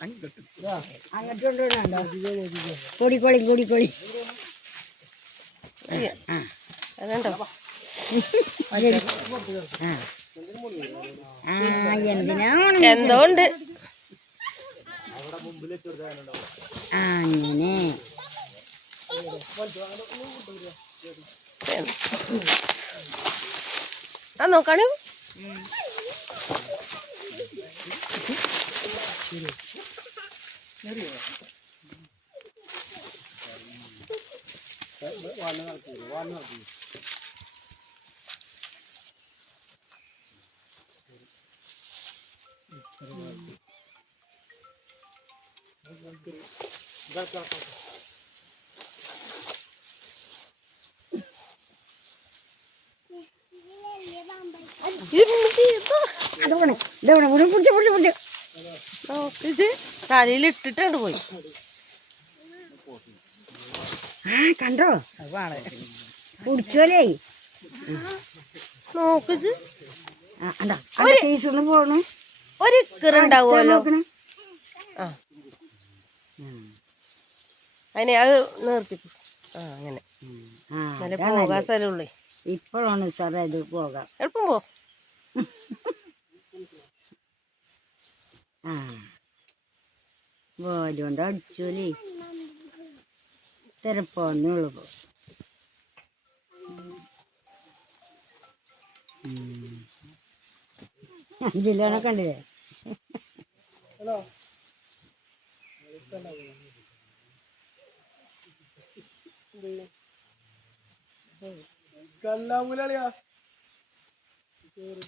അങ്ങോട്ടുണ്ടോ കൂടിക്കോളി കൂടിക്കോളി അതുണ്ടോ എന്തിനാണ് എന്തോ ഉണ്ട് അങ്ങനെ ആ നോക്കാണ് നോക്കിച്ച് തലയിൽ ഇട്ടിട്ടാണ് പോയി കണ്ടോ കുടിച്ചോലേ നോക്കിച്ച് പോണു ഒരു കിറുണ്ടാവുമല്ലോ ആ അതിനെ അത് നിർത്തിപ്പോ ആ അങ്ങനെ നല്ല പോകാൻ സ്ഥലമുള്ളേ ഇപ്പോഴാണ് സാറേ ഇത് പോകാം എളുപ്പം പോ ആ ബോലുകൊണ്ട് അടിച്ചോലേ തിരപ്പോന്നുള്ളു പോ ജില്ലേനെ കണ്ടില്ലേ കല്ലാമൂലിയാ